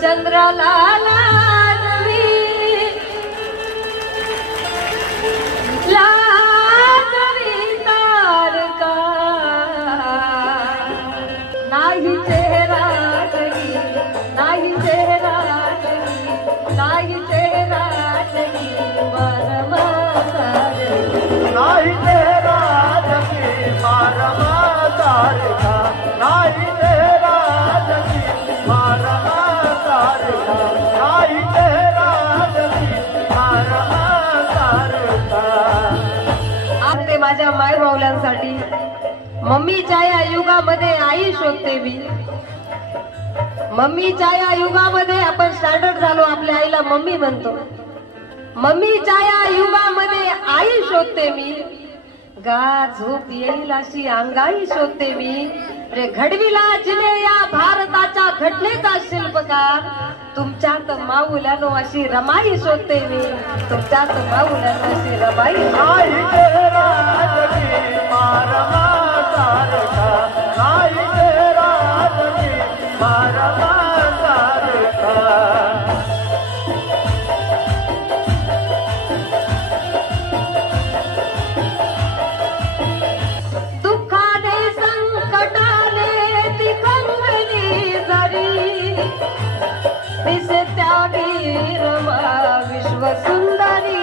चंद्राला लाजवी तारका नाही चेहरा जगी नाही चेहरा जगी नाही चेहरा जगी मारमा नाही चेहरा जगी मारमा तारका नाही चेहरा जगी मारमा तारका नाही चेहरा जगी मारमा तारका. आज ते माझ्या माय माऊलांसाठी मम्मीच्या या युगामध्ये आई शोधते मी. मम्मीच्या या युगामध्ये आपण स्टँडर्ड झालो, आपल्या आईला मम्मी म्हणतो. मम्मीच्या या युगामध्ये आई शोधते मी. गा झोप येईल अशी अंगाई शोधते मी. रे घडविला जिने या भारताच्या घटनेचा शिल्पकार. तुमच्यात माऊलानो अशी रमाई शोधते मी. तुमच्यात माऊलानो अशी रमाई. नाही चेहरा जगी मारमा तारका नाही चेहरा जगी मारमा तारका. दुःखाने संकटाने ती खंगली जरी दिसे त्यागी रमा विश्व सुंदरी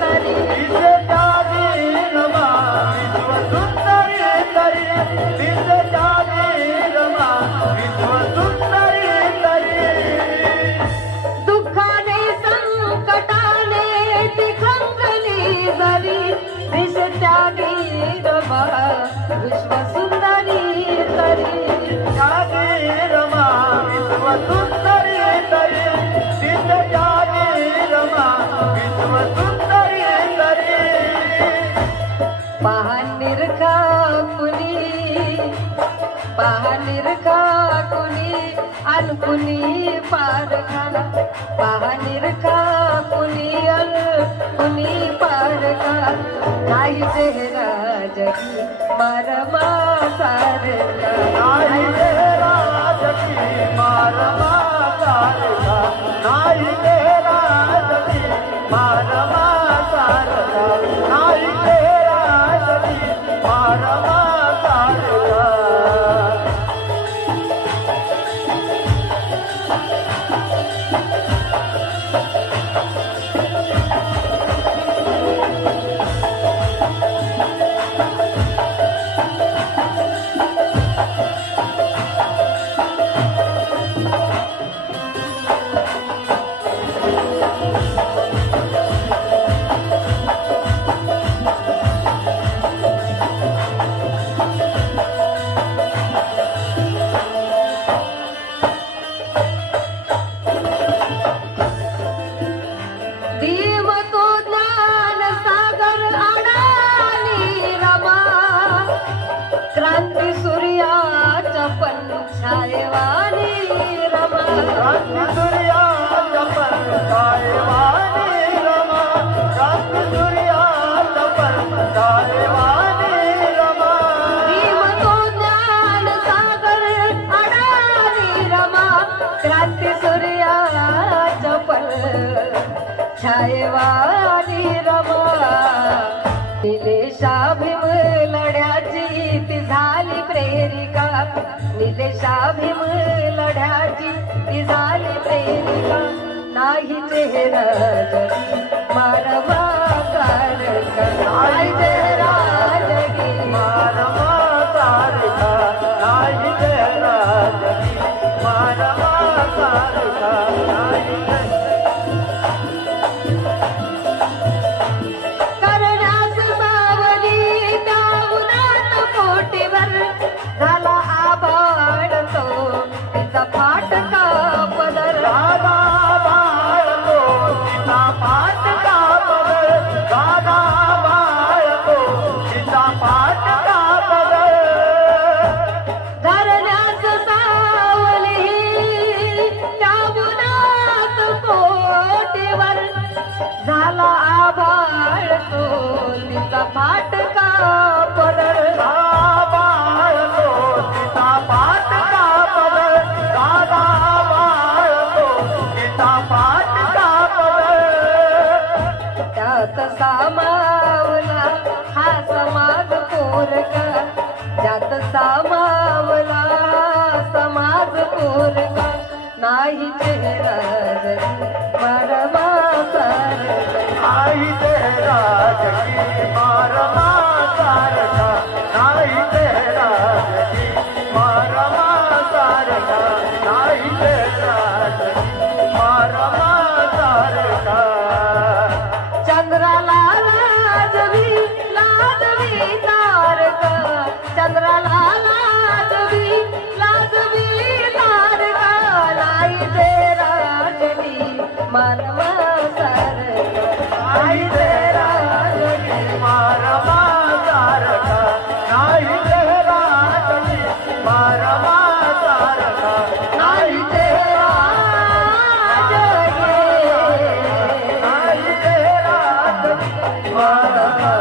तरी. दिसे त्यागी रमा विश्व सुंदरी तरी दिसे त्यागी रमा विश्व सुंदरी तरी. दुःखाने संकटाने ती खंगली जरी दिसे त्यागी रमा विश्व सुंदरी तरी. त्यागी रमा विश्व सुंदरी तरी दिसे त्यागी रमा विश्व सुंदरी तरी. पाहनिरखा कुणी अन कुणी पारखा. पाहनिरखा कुणी अन कुणी पारखा. नाही चेहरा जगी मारमा सारखा. नाही चेहरा जगी मारमा तारका नाही चेहरा जगी मारमा तारका नाही चेहरा जगी मारमा तारका. धीमतो ज्ञान सागर अडाणी रमा. क्रांती सूर्याच्या पंछायवानी रमा. क्रांती सूर्याच्या पंछायवानी रमा क्रांती सूर्याच्या पंछायवानी रमा. धीमतो ज्ञान सागर अडाणी रमा. क्रांती सूर्याच्या छायवानी रमा. निलेशा भीम लढ्याची ती झाली प्रेरिका. निलेशा भीम लढ्याची ती झाली प्रेरिका. नाही चेहरा जगी मारमा तारका नाही चेहरा जगी मारमा तारका नाही चेहरा जगी मारमा तारका नाही. करण्यास सावली त्या उन्हात कोटीवर झाला आभाळ तो तिचा फाटका पदर. दादा बाळतो तिचा फाटका पदर दादा बाळतो तिचा फाटका पदर. धरण्यास सावली त्या उन्हात कोटीवर झाला आभाळ तो तिचा फाटका पदर. बाळतो तिचा फाटका पदर दादा बाळतो सामावला हा समाज पोरगा, ज्यात सामावला समाज पोरगा, नाही चेहरा जरी मरमा सारखा, आई तेरा जगी मारमा सारखा, नाही तेरा जगी मारमा सारखा, नाही तेरा जगी मारमा सारखा. चंद्राला लाजवी तारका, चंद्राला लाजवी तारका, नाही तेरा जगी मरमा सारखा, आई तेरा जगी मारमा सारखा, नाही तेरा जगी मारमा सारखा, नाही तेरा जगी आई तेरा जगी मारमा